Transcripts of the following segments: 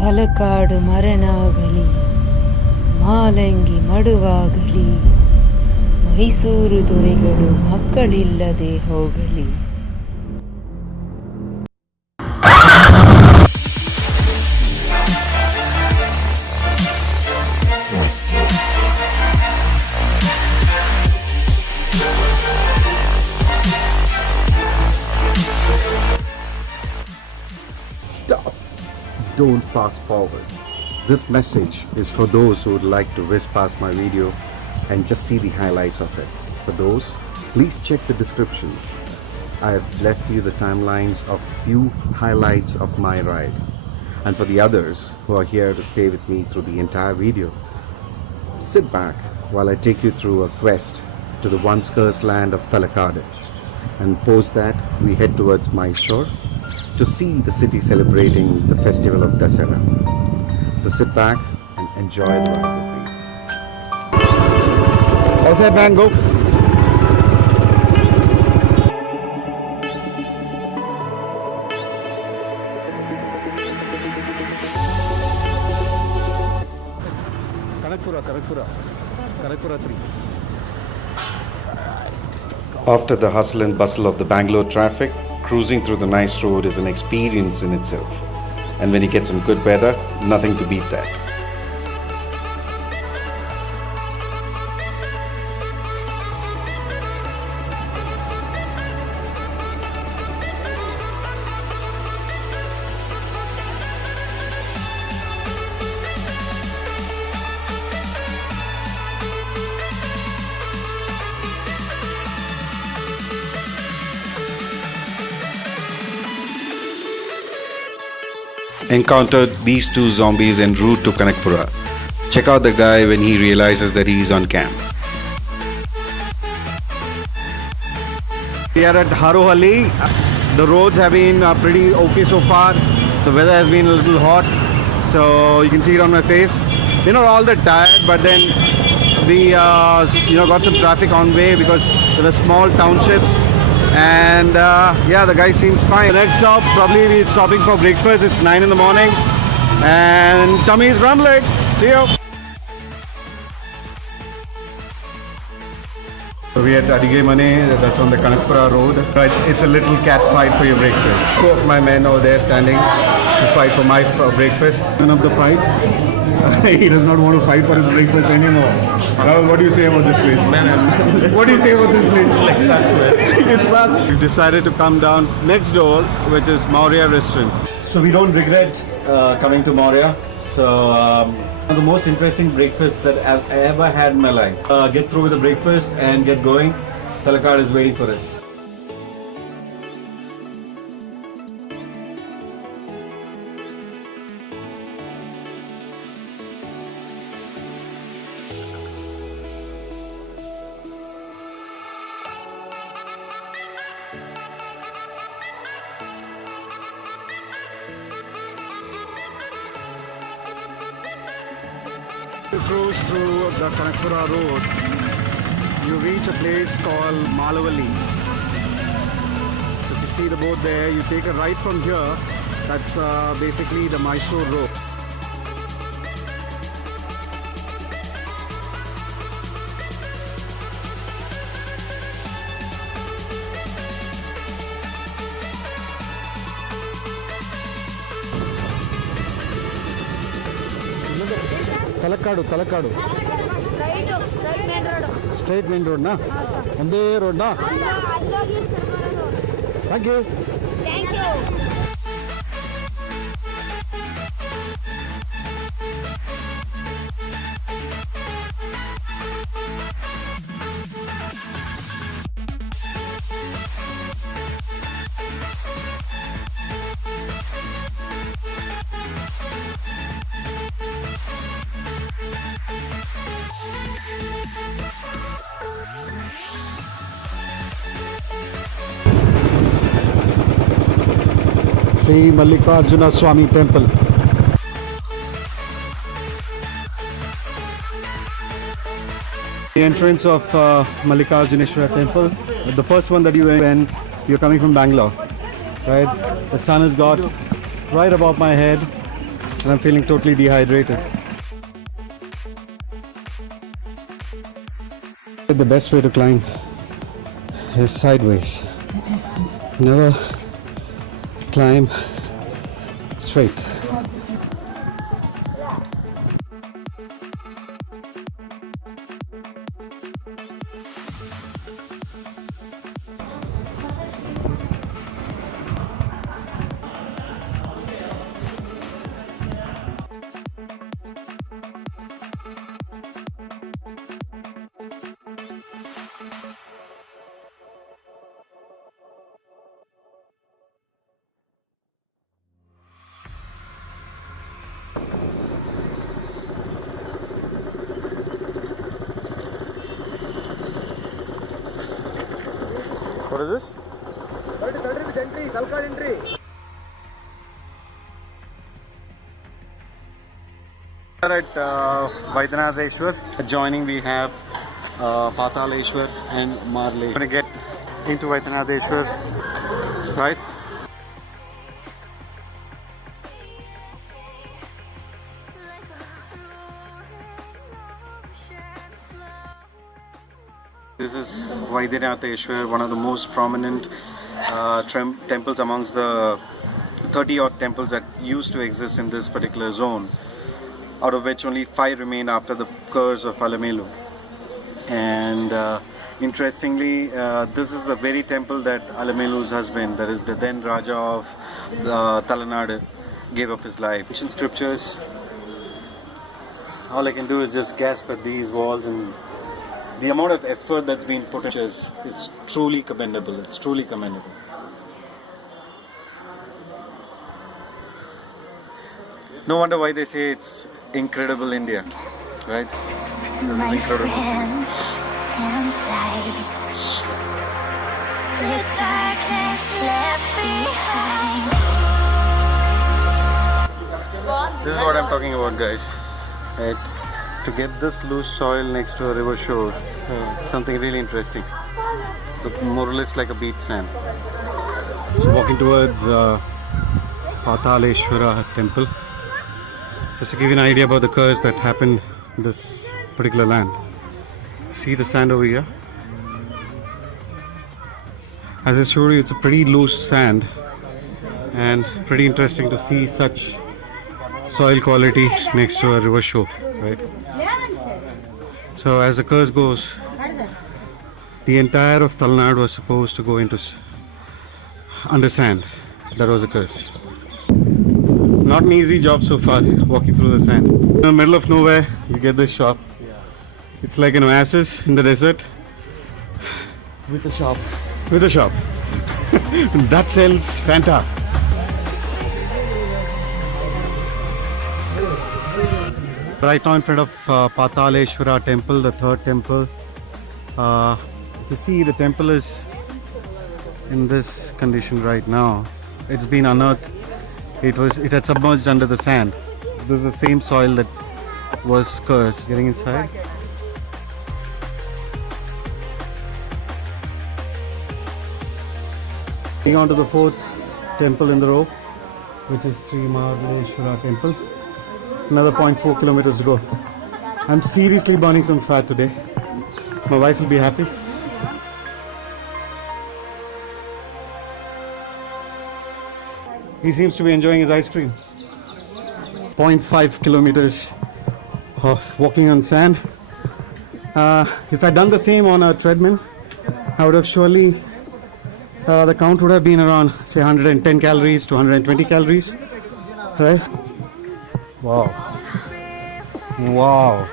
ತಲಕಾಡು ಮರನಾಗಲಿ ಮಾಲಂಗಿ ಮಡುವಾಗಲಿ ಮೈಸೂರು ದೊರೆಗಳು ಮಕ್ಕಳಿಲ್ಲದೆ ಹೋಗಲಿ. Stop! Don't fast forward. This message is for those who would like to whiz past my video and just see the highlights of it. For those, please check the descriptions. I have left you the timelines of few highlights of my ride. And for the others who are here to stay with me through the entire video, sit back while I take you through a quest to the once cursed land of Talakadu. And post that, we head towards Mysore to see the city celebrating the festival of Dussehra. So sit back and enjoy the ride with me. All set, man, go! Kanakpura 3. After the hustle and bustle of the Bangalore traffic, cruising through the NICE Road is an experience in itself. And when you get some good weather, nothing to beat that. Encountered these two zombies en route to Kanakpura. Check out the guy when he realizes that he is on cam. We are at Harohalli. The roads have been pretty okay so far. The weather has been a little hot, so you can see it on my face. We're not all that tired, but then we got some traffic on way because there are small townships. And the guy seems fine. The next stop, probably we're stopping for breakfast. It's 9 in the morning and tummy is rumbling. See you. We are at Adige Mane, that's on the Kanakpura road. It's a little cat fight for your breakfast. Two of my men over there standing to fight for my breakfast. None of the fight. He does not want to fight for his breakfast anymore. Rahul, what do you say about this place? What do you say about this place? It sucks, man. It sucks. We've decided to come down next door, which is Maurya restaurant. So we don't regret coming to Moria. So one of the most interesting breakfasts that I've ever had in my life. Get through with the breakfast and get going. Talakadu is waiting for us. You cruise through the Kanakpura road, you reach a place called Malavali. So if you see the boat there, you take a right from here. That's basically the Mysore road. Talakadu. Straight main road na? Onde road na? Thank you. Sri Mallikarjuna Swami Temple. The entrance of Mallikarjuneshwara Temple, the first one that you when you're coming from Bangalore, right? The sun has got right above my head, and I'm feeling totally dehydrated. The best way to climb is sideways. Never climb straight. What is this? 30 rupees entry, Talakadu entry. At Vaidyanateshwar, adjoining we have Pataleshwar and Marle. We're going to get into Vaidyanateshwar, right? This is Vaidyanateshwar, one of the most prominent temples amongst the 30 odd temples that used to exist in this particular zone, out of which only 5 remain after the curse of Alamelu. And interestingly, this is the very temple that Alamelu's husband, that is the then Raja of Talakadu, gave up his life. Ancient scriptures, all I can do is just gasp at these walls, and the amount of effort that's been put into this is truly commendable. It's truly commendable. No wonder why they say it's incredible India, right? This is incredible. Friend and light, the darkness left behind. This is what I'm talking about, guys. Right? To get this loose soil next to a river shore, something really interesting. Look more or less like a beach sand. So walking towards Pataleshwara temple. Just to give you an idea about the curse that happened in this particular land. See the sand over here? As I showed you, it's a pretty loose sand and pretty interesting to see such soil quality next to a river shore, right? So as the curse goes, the entire of Talakadu was supposed to go into under sand. That was the curse. Not an easy job so far, walking through the sand. In the middle of nowhere, you get this shop. It's like an oasis in the desert. With a shop. With a shop. That sells Fanta. Right now in front of Pataleshwara temple, the third temple. You see the temple is in this condition right now. It's been unearthed. It had submerged under the sand. This is the same soil that was cursed. Getting inside. Going on to the fourth temple in the row, which is Sri Mahaleshwara temple. Another 0.4 kilometers to go. I'm seriously burning some fat today. My wife will be happy. He seems to be enjoying his ice cream. 0.5 kilometers of walking on sand. If I'd done the same on a treadmill, I would have surely, the count would have been around say 110 calories to 120 calories. Right? Wow. Wow.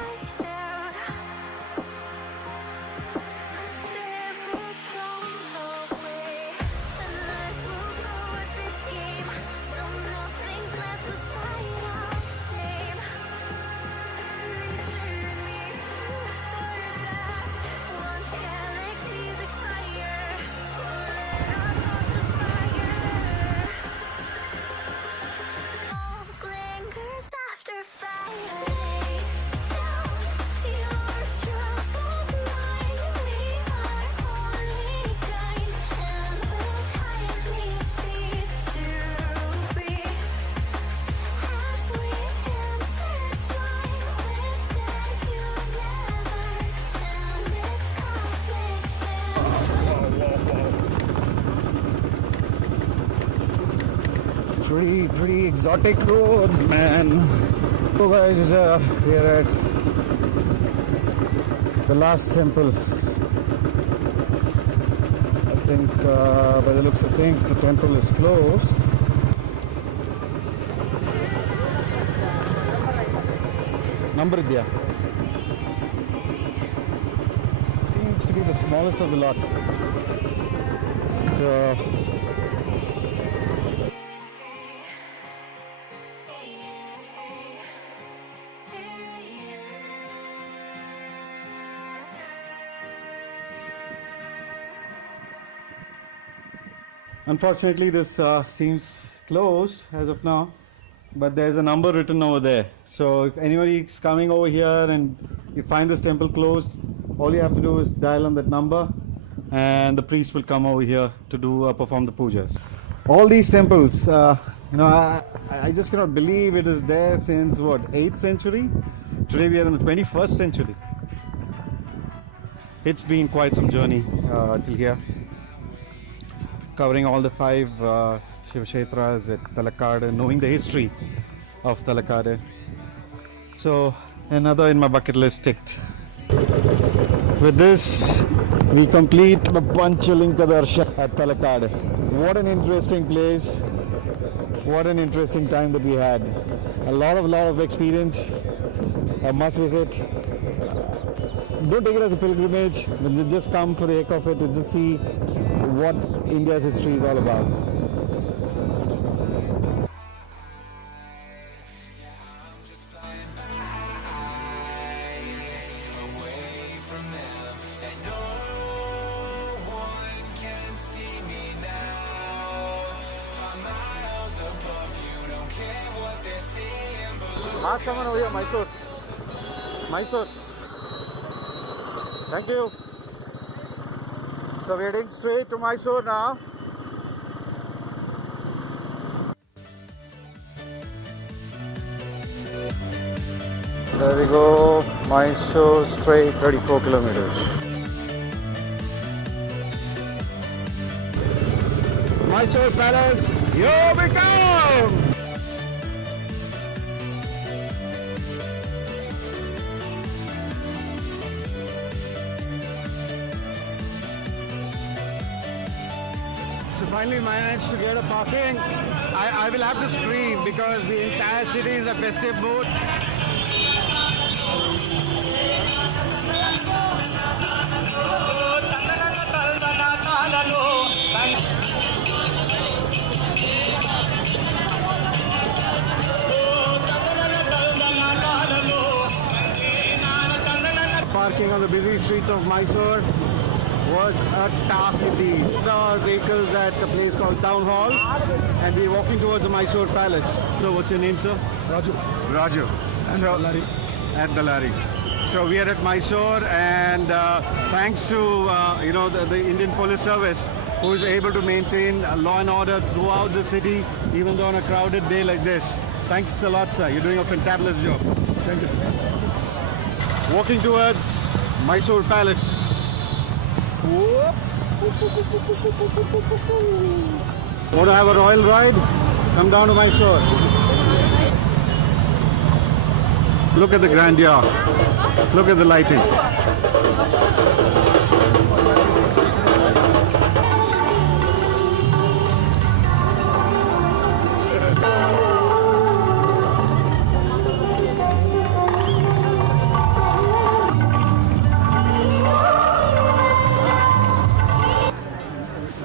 Pretty exotic roads, man. So guys, we are at the last temple. I think by the looks of things, the temple is closed. Number idya. Seems to be the smallest of the lot. So unfortunately, this seems closed as of now, but there's a number written over there. So if anybody is coming over here and you find this temple closed, all you have to do is dial on that number, and the priest will come over here to do perform the pujas. All these temples, I just cannot believe it is there since what, 8th century? Today we are in the 21st century. It's been quite some journey till here, covering all the 5 Shiva Kshetras at Talakadu, knowing the history of Talakadu. So another in my bucket list ticked. With this, we complete the Panchalinga Darshan at Talakadu. What an interesting place. What an interesting time that we had. A lot of experience. A must visit. Don't take it as a pilgrimage, but just come for the heck of it to just see what India's history is all about. Last someone over here, Mysore. Thank you. So we're heading straight to Mysore now. There we go, Mysore straight 34 kilometers. Mysore Palace, here we come! So finally managed to get a parking. I will have to scream because the entire city is a festive mood. Parking on the busy streets of Mysore was a task indeed. Our vehicles at a place called Town Hall, and we're walking towards the Mysore Palace. So what's your name, sir? Raju. And so, Ballari. At Ballari. So we are at Mysore, and thanks to the Indian Police Service, who is able to maintain law and order throughout the city, even though on a crowded day like this. Thanks a lot, sir. You're doing a fantabulous job. Thank you, sir. Walking towards Mysore Palace. Want to have a royal ride? Come down to Mysore. Look at the grandeur. Look at the lighting.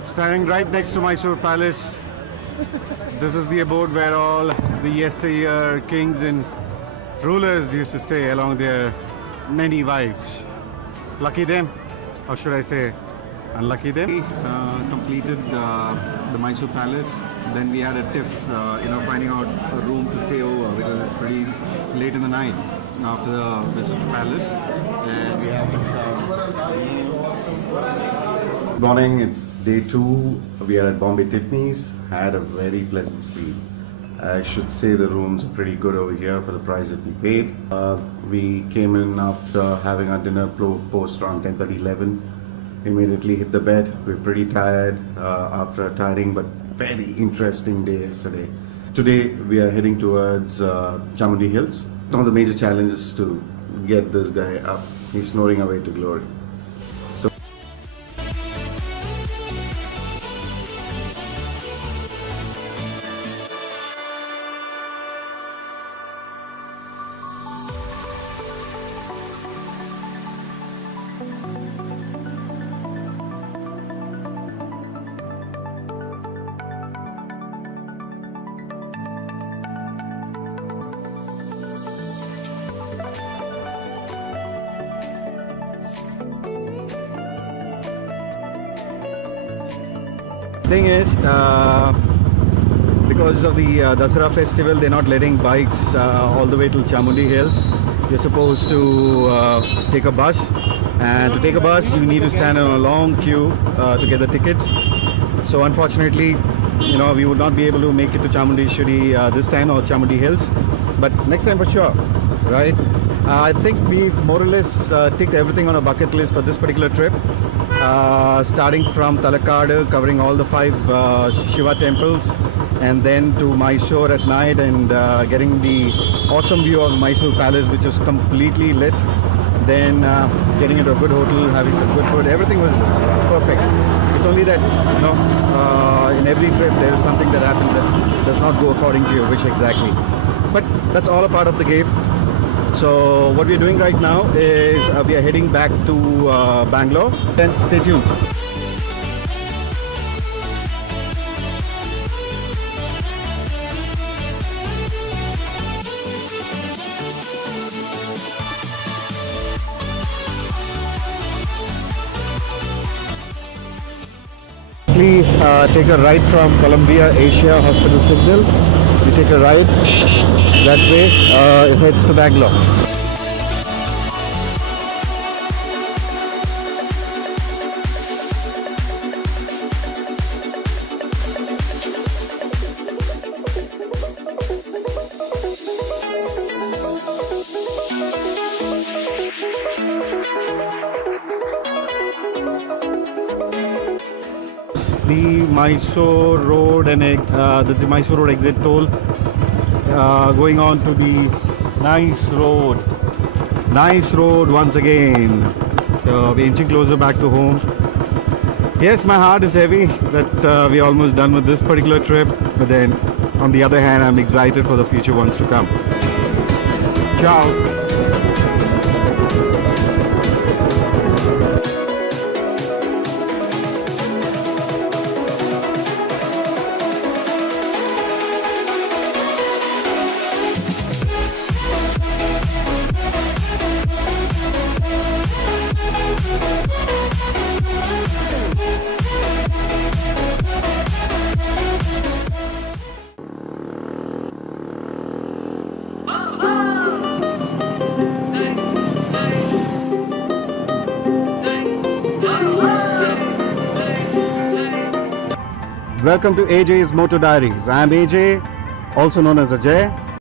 Standing right next to Mysore Palace. This is the abode where all the yesteryear kings and rulers used to stay along their many wives. Lucky them, or should I say unlucky them. Completed the Mysore Palace. Then we had a tiff, finding out a room to stay over because it's pretty late in the night after the visit to the palace. And we have Good morning, it's day 2. We are at Bombay Tiffany's. Had a very pleasant sleep. I should say the rooms are pretty good over here for the price that we paid. We came in after having our dinner post around 10:30, 11. Immediately hit the bed. We're pretty tired after a tiring but very interesting day yesterday. Today we are heading towards Chamundi Hills. One of the major challenges is to get this guy up. He's snoring away to glory. Thing is, because of the Dussehra festival, they're not letting bikes all the way till Chamundi Hills. You're supposed to take a bus, and to take a bus, you need to stand in a long queue to get the tickets. So unfortunately, we would not be able to make it to Chamundeshwari this time, or Chamundi Hills, but next time for sure, right? I think we more or less ticked everything on a bucket list for this particular trip. Starting from Talakadu, covering all the 5 Shiva temples, and then to Mysore at night, and getting the awesome view of Mysore Palace, which was completely lit. Then getting into a good hotel, having some good food. Everything was perfect. It's only that in every trip there is something that happens that does not go according to your wish exactly. But that's all a part of the game. So what we're doing right now is we are heading back to Bangalore. Then stay tuned. Take a ride from Columbia Asia Hospital Signal. You take a ride that way, it heads to Bangalore. The Mysore Road and the Mysore Road exit toll, going on to the NICE Road. NICE Road once again. So we're inching closer back to home. Yes, my heart is heavy that we're almost done with this particular trip, but then on the other hand, I'm excited for the future ones to come. Ciao. Welcome to AJ's Moto Diaries. I am AJ, also known as Ajay.